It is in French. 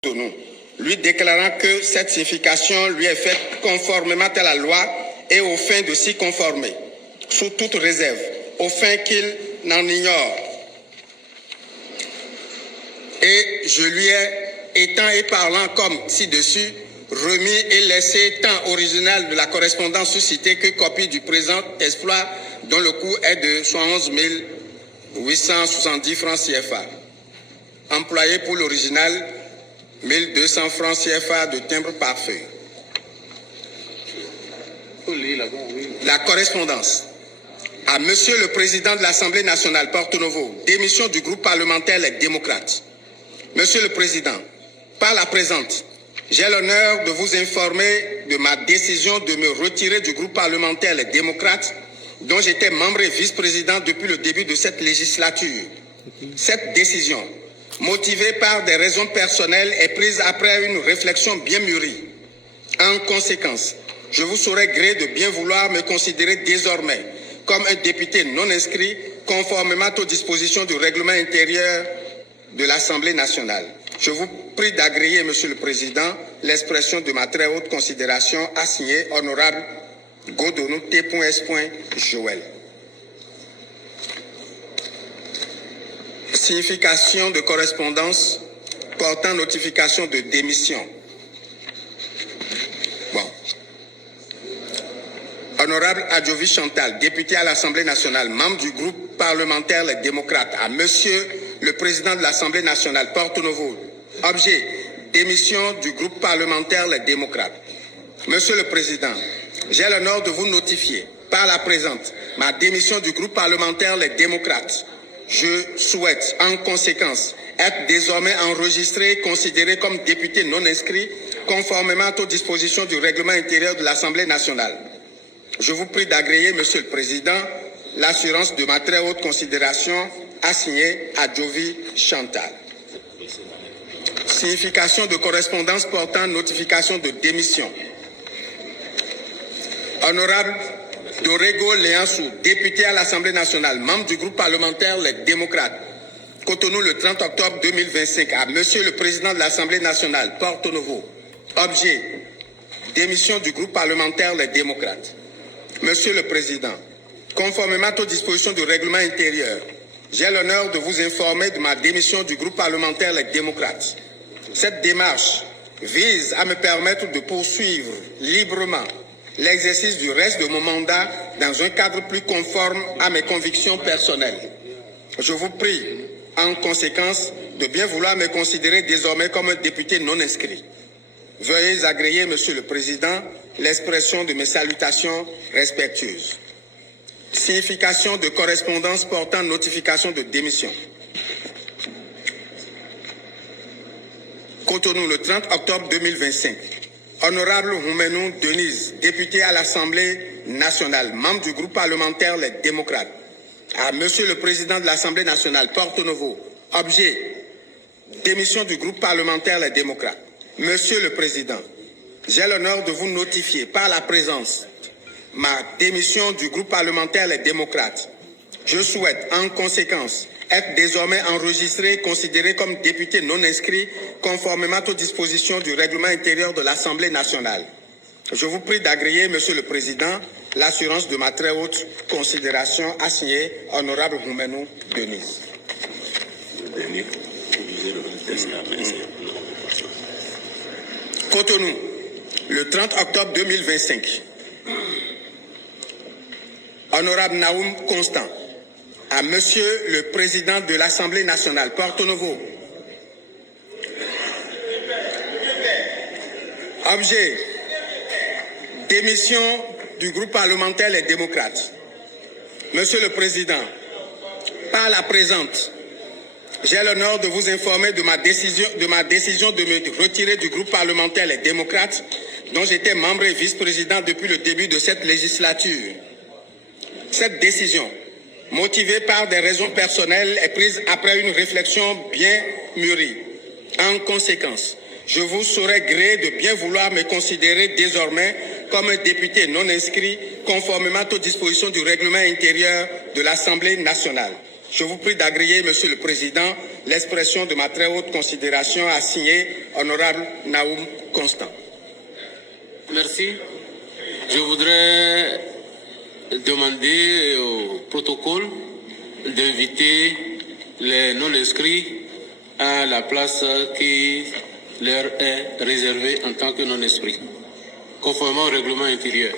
Cotonou, lui déclarant que cette signification lui est faite conformément à la loi et aux fins de s'y conformer, sous toute réserve, aux fins qu'il n'en ignore. Et je lui ai, étant et parlant comme ci-dessus, remis et laissé tant original de la correspondance suscitée que copie du présent exploit dont le coût est de 71 870 francs CFA. Employé pour l'original, 1200 francs CFA de timbre par feuille. La correspondance. À Monsieur le Président de l'Assemblée nationale, Porto Novo, démission du groupe parlementaire Les Démocrates. Monsieur le Président, par la présente, j'ai l'honneur de vous informer de ma décision de me retirer du groupe parlementaire Les Démocrates, dont j'étais membre et vice-président depuis le début de cette législature. Cette décision, motivée par des raisons personnelles, est prise après une réflexion bien mûrie. En conséquence, je vous saurai gré de bien vouloir me considérer désormais comme un député non inscrit, conformément aux dispositions du règlement intérieur de l'Assemblée nationale. Je vous prie d'agréer, Monsieur le Président, l'expression de ma très haute considération assignée honorable Godonou T.S. Joël. Signification de correspondance portant notification de démission. Bon. Honorable Adjovi Chantal, député à l'Assemblée nationale, membre du groupe parlementaire Les Démocrates, à Monsieur le Président de l'Assemblée nationale, Porto Novo. Objet, démission du groupe parlementaire Les Démocrates. Monsieur le Président, j'ai l'honneur de vous notifier par la présente ma démission du groupe parlementaire Les Démocrates. Je souhaite, en conséquence, être désormais enregistré et considéré comme député non inscrit, conformément aux dispositions du règlement intérieur de l'Assemblée nationale. Je vous prie d'agréer, Monsieur le Président, l'assurance de ma très haute considération assignée à Adjovi Chantal. Signification de correspondance portant notification de démission. Honorable Dorego Léansou, député à l'Assemblée nationale, membre du groupe parlementaire Les Démocrates, Cotonou le 30 octobre 2025, à Monsieur le Président de l'Assemblée nationale, Porto Novo. Objet, démission du groupe parlementaire Les Démocrates. Monsieur le Président, conformément aux dispositions du règlement intérieur, j'ai l'honneur de vous informer de ma démission du groupe parlementaire Les Démocrates. Cette démarche vise à me permettre de poursuivre librement l'exercice du reste de mon mandat dans un cadre plus conforme à mes convictions personnelles. Je vous prie, en conséquence, de bien vouloir me considérer désormais comme un député non inscrit. Veuillez agréer, Monsieur le Président, l'expression de mes salutations respectueuses. Signification de correspondance portant notification de démission. Cotonou, le 30 octobre 2025. Honorable Houmenou Denise, député à l'Assemblée nationale, membre du groupe parlementaire Les Démocrates. À Monsieur le Président de l'Assemblée nationale, Porto Novo. Objet, démission du groupe parlementaire Les Démocrates. Monsieur le Président, j'ai l'honneur de vous notifier par la présence ma démission du groupe parlementaire Les Démocrates. Je souhaite, en conséquence, être désormais enregistré et considéré comme député non inscrit, conformément aux dispositions du règlement intérieur de l'Assemblée nationale. Je vous prie d'agréer, Monsieur le Président, l'assurance de ma très haute considération assignée honorable Houmenou Denise. Cotonou, le 30 octobre 2025. Honorable Naoum Constant, à Monsieur le Président de l'Assemblée nationale, Porto Novo. Objet, démission du groupe parlementaire Les Démocrates. Monsieur le Président, par la présente, j'ai l'honneur de vous informer de ma décision de me retirer du groupe parlementaire Les Démocrates, dont j'étais membre et vice-président depuis le début de cette législature. Cette décision, motivée par des raisons personnelles, est prise après une réflexion bien mûrie. En conséquence, je vous saurai gré de bien vouloir me considérer désormais comme un député non inscrit, conformément aux dispositions du règlement intérieur de l'Assemblée nationale. Je vous prie d'agréer, Monsieur le Président, l'expression de ma très haute considération à signer Honorable Naoum Constant. Merci. Je voudrais demander au protocole d'inviter les non-inscrits à la place qui leur est réservée en tant que non-inscrits, conformément au règlement intérieur.